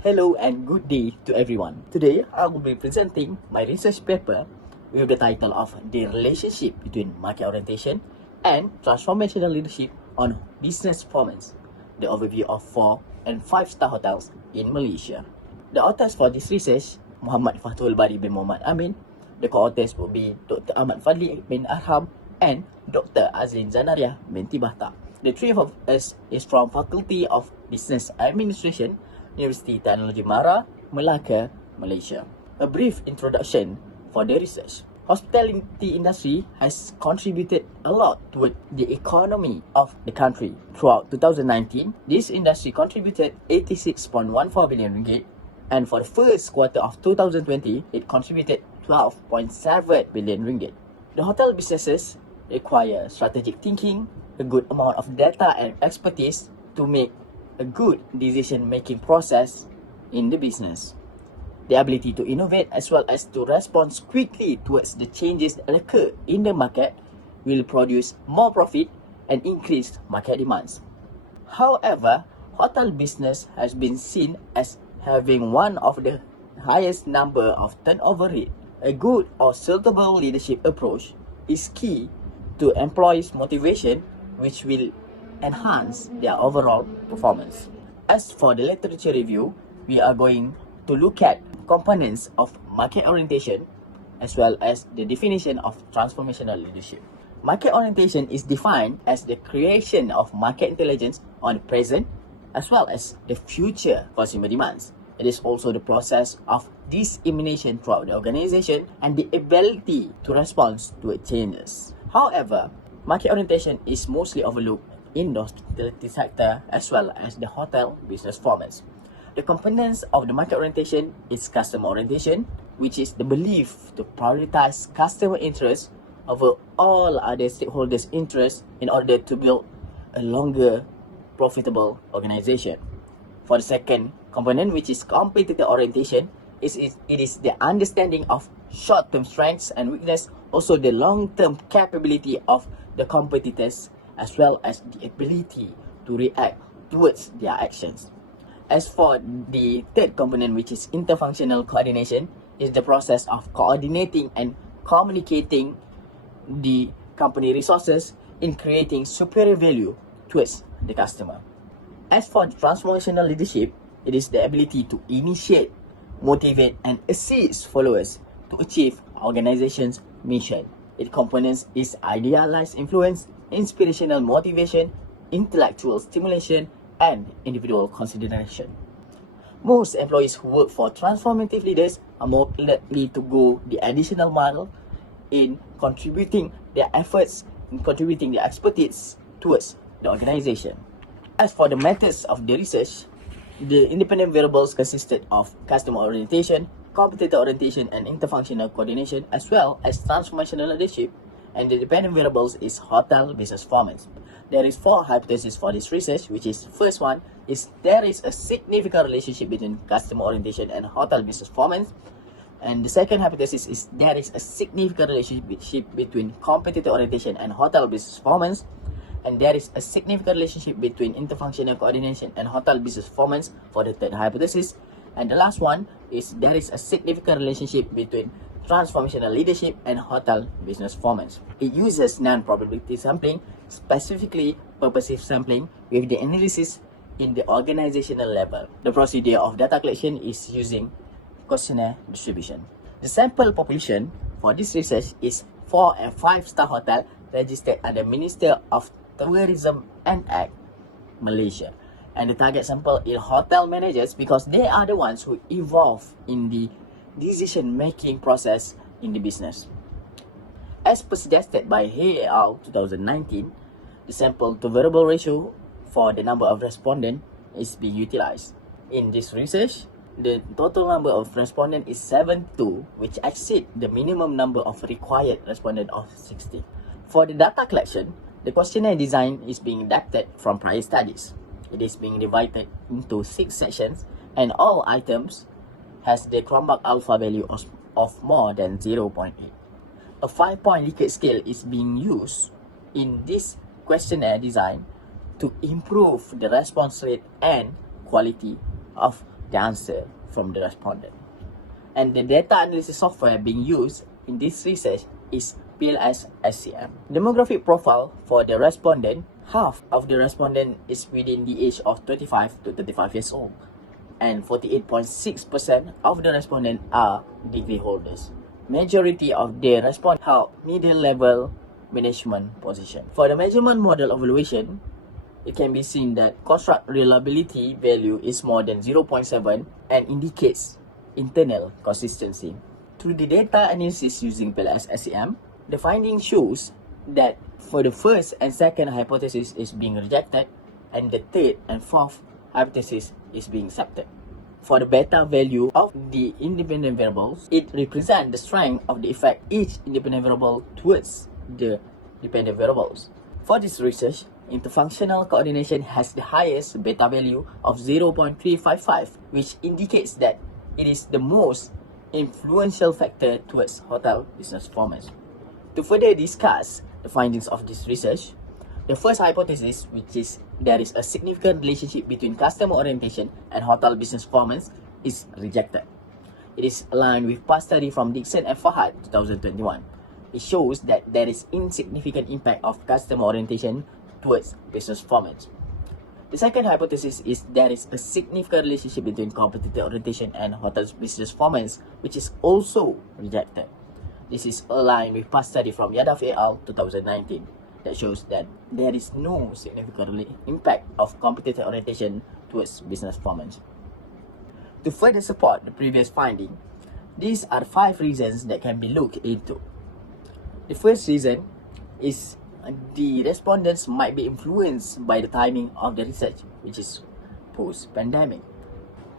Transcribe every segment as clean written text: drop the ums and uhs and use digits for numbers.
Hello and good day to everyone. Today, I will be presenting my research paper with the title of The Relationship Between Market Orientation and Transformational Leadership on Business Performance, the overview of 4 and 5-star hotels in Malaysia. The authors for this research, Muhammad Fathul Bari bin Muhammad Amin. The co-authors will be Dr. Ahmad Fadli bin Arham and Dr. Azlin Zanaria binti Bahta. The three of us is from Faculty of Business Administration, University Technology Mara, Melaka, Malaysia. A brief introduction for the research. Hospitality industry has contributed a lot toward the economy of the country. Throughout 2019, this industry contributed 86.14 billion ringgit, and for the first quarter of 2020, it contributed 12.7 billion ringgit. The hotel businesses require strategic thinking, a good amount of data and expertise to make a good decision-making process in the business. The ability to innovate as well as to respond quickly towards the changes that occur in the market will produce more profit and increase market demands. However, hotel business has been seen as having one of the highest number of turnover rate. A good or suitable leadership approach is key to employees' motivation, which will enhance their overall performance. As for the literature review, we are going to look at components of market orientation as well as the definition of transformational leadership. Market orientation is defined as the creation of market intelligence on the present as well as the future consumer demands. It is also the process of dissemination throughout the organization and the ability to respond to changes. However, market orientation is mostly overlooked in the hospitality sector as well as the hotel business performance. The components of the market orientation is customer orientation, which is the belief to prioritize customer interests over all other stakeholders' interests in order to build a longer profitable organization. For the second component, which is competitor orientation, it is the understanding of short-term strengths and weakness, also the long-term capability of the competitors, as well as the ability to react towards their actions. As for the third component, which is interfunctional coordination, is the process of coordinating and communicating the company resources in creating superior value towards the customer. As for the transformational leadership, it is the ability to initiate, motivate, and assist followers to achieve organization's mission. Its components is idealized influence, inspirational motivation, intellectual stimulation, and individual consideration. Most employees who work for transformative leaders are more likely to go the additional mile in contributing their efforts, in contributing their expertise towards the organization. As for the methods of the research, the independent variables consisted of customer orientation, competitor orientation, and interfunctional coordination, as well as transformational leadership. And the dependent variables is hotel business performance. There is 4 hypotheses for this research, which is first one is there is a significant relationship between customer orientation and hotel business performance. And the second hypothesis is there is a significant relationship between competitor orientation and hotel business performance. And there is a significant relationship between interfunctional coordination and hotel business performance for the third hypothesis. And the last one is there is a significant relationship between transformational leadership and hotel business performance. It uses non-probability sampling, specifically purposive sampling, with the analysis in the organizational level. The procedure of data collection is using questionnaire distribution. The sample population for this research is 4 and 5-star hotel registered under Minister of Tourism and Act, Malaysia. And the target sample is hotel managers because they are the ones who evolve in the decision-making process in the business. As per suggested by Hay et al. 2019, the sample to variable ratio for the number of respondents is being utilized. In this research, the total number of respondents is 72, which exceed the minimum number of required respondents of 60. For the data collection, the questionnaire design is being adapted from prior studies. It is being divided into 6 sections, and all items has the Cronbach alpha value of more than 0.8. A 5-point Likert scale is being used in this questionnaire design to improve the response rate and quality of the answer from the respondent. And the data analysis software being used in this research is PLS SCM. Demographic profile for the respondent: half of the respondent is within the age of 25 to 35 years old, and 48.6% of the respondents are degree holders. Majority of the respondents held middle level management position. For the measurement model evaluation, it can be seen that construct reliability value is more than 0.7 and indicates internal consistency. Through the data analysis using PLS SEM, the finding shows that for the first and second hypothesis is being rejected, and the third and fourth hypothesis is being accepted. For the beta value of the independent variables, it represents the strength of the effect each independent variable towards the dependent variables. For this research, interfunctional coordination has the highest beta value of 0.355, which indicates that it is the most influential factor towards hotel business performance. To further discuss the findings of this research, the first hypothesis, which is there is a significant relationship between customer orientation and hotel business performance, is rejected. It is aligned with past study from Dixon and Fahad 2021. It shows that there is insignificant impact of customer orientation towards business performance. The second hypothesis is there is a significant relationship between competitor orientation and hotel's business performance, which is also rejected. This is aligned with past study from Yadav et al. 2019 that shows that there is no significant impact of competitor orientation towards business performance. To further support the previous finding, these are 5 reasons that can be looked into. The first reason is the respondents might be influenced by the timing of the research, which is post-pandemic.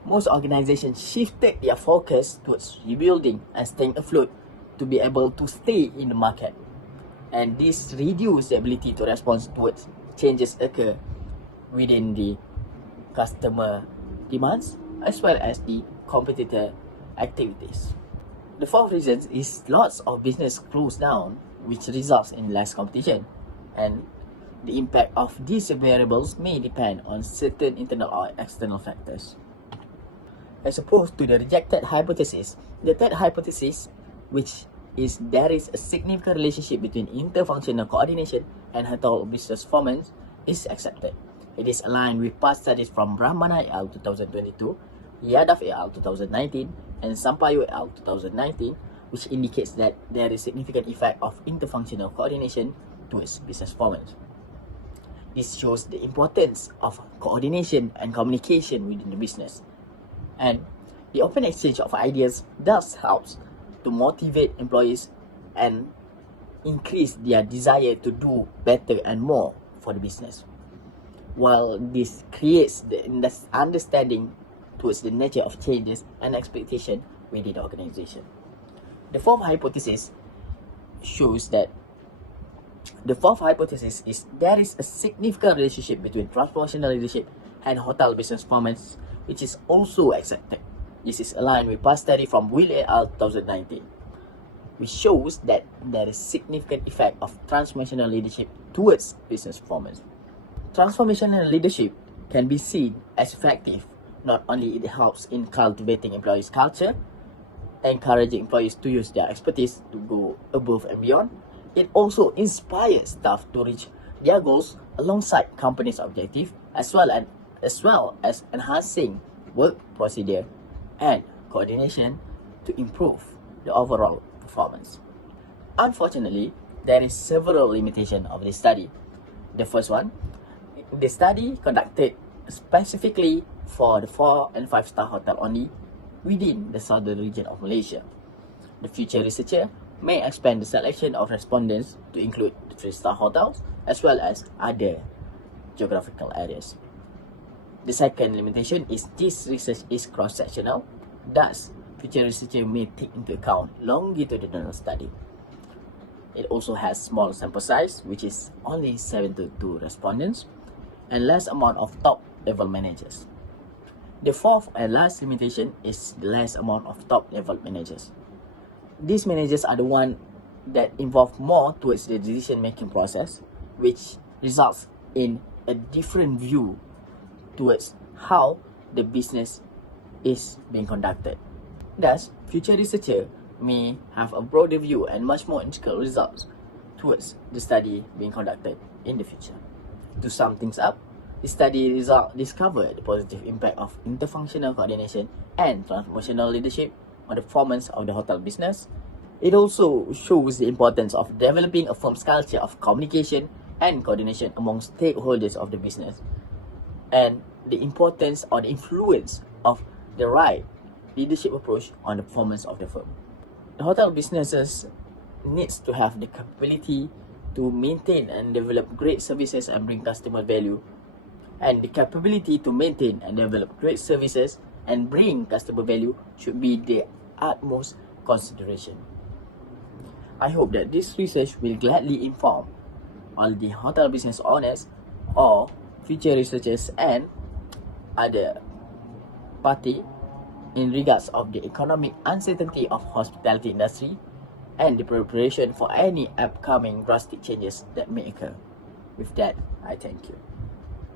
Most organizations shifted their focus towards rebuilding and staying afloat to be able to stay in the market. And this reduces the ability to respond towards changes occur within the customer demands as well as the competitor activities. The fourth reason is lots of business close down, which results in less competition, and the impact of these variables may depend on certain internal or external factors. As opposed to the rejected hypothesis, the third hypothesis, which is there is a significant relationship between interfunctional coordination and hotel business performance, is accepted. It is aligned with past studies from Brahmana et al. 2022, Yadav et al. 2019, and Sampaio et al. 2019, which indicates that there is significant effect of interfunctional coordination towards business performance. This shows the importance of coordination and communication within the business. And the open exchange of ideas thus helps to motivate employees and increase their desire to do better and more for the business, while this creates the understanding towards the nature of changes and expectation within the organization. The fourth hypothesis is there is a significant relationship between transformational leadership and hotel business performance, which is also accepted. This is aligned with past study from Will et al. 2019, which shows that there is significant effect of transformational leadership towards business performance. Transformational leadership can be seen as effective. Not only it helps in cultivating employees' culture, encouraging employees to use their expertise to go above and beyond, it also inspires staff to reach their goals alongside company's objective, as well as enhancing work procedure and coordination to improve the overall performance. Unfortunately, there is several limitations of this study. The first one, the study conducted specifically for the 4 and 5 star hotel only within the southern region of Malaysia. The future researcher may expand the selection of respondents to include the 3-star hotels as well as other geographical areas. The second limitation is this research is cross-sectional, thus future researcher may take into account longitudinal study. It also has small sample size, which is only 72 respondents, and less amount of top-level managers. The fourth and last limitation is the less amount of top-level managers. These managers are the ones that involve more towards the decision-making process, which results in a different view towards how the business is being conducted. Thus, future researcher may have a broader view and much more integral results towards the study being conducted in the future. To sum things up, the study result discovered the positive impact of interfunctional coordination and transformational leadership on the performance of the hotel business. It also shows the importance of developing a firm's culture of communication and coordination among stakeholders of the business, and the importance or the influence of the right leadership approach on the performance of the firm. The hotel businesses needs to have the capability to maintain and develop great services and bring customer value, and the capability to maintain and develop great services and bring customer value should be the utmost consideration. I hope that this research will gladly inform all the hotel business owners or future researchers and other party in regards of the economic uncertainty of hospitality industry and the preparation for any upcoming drastic changes that may occur. With that, I thank you.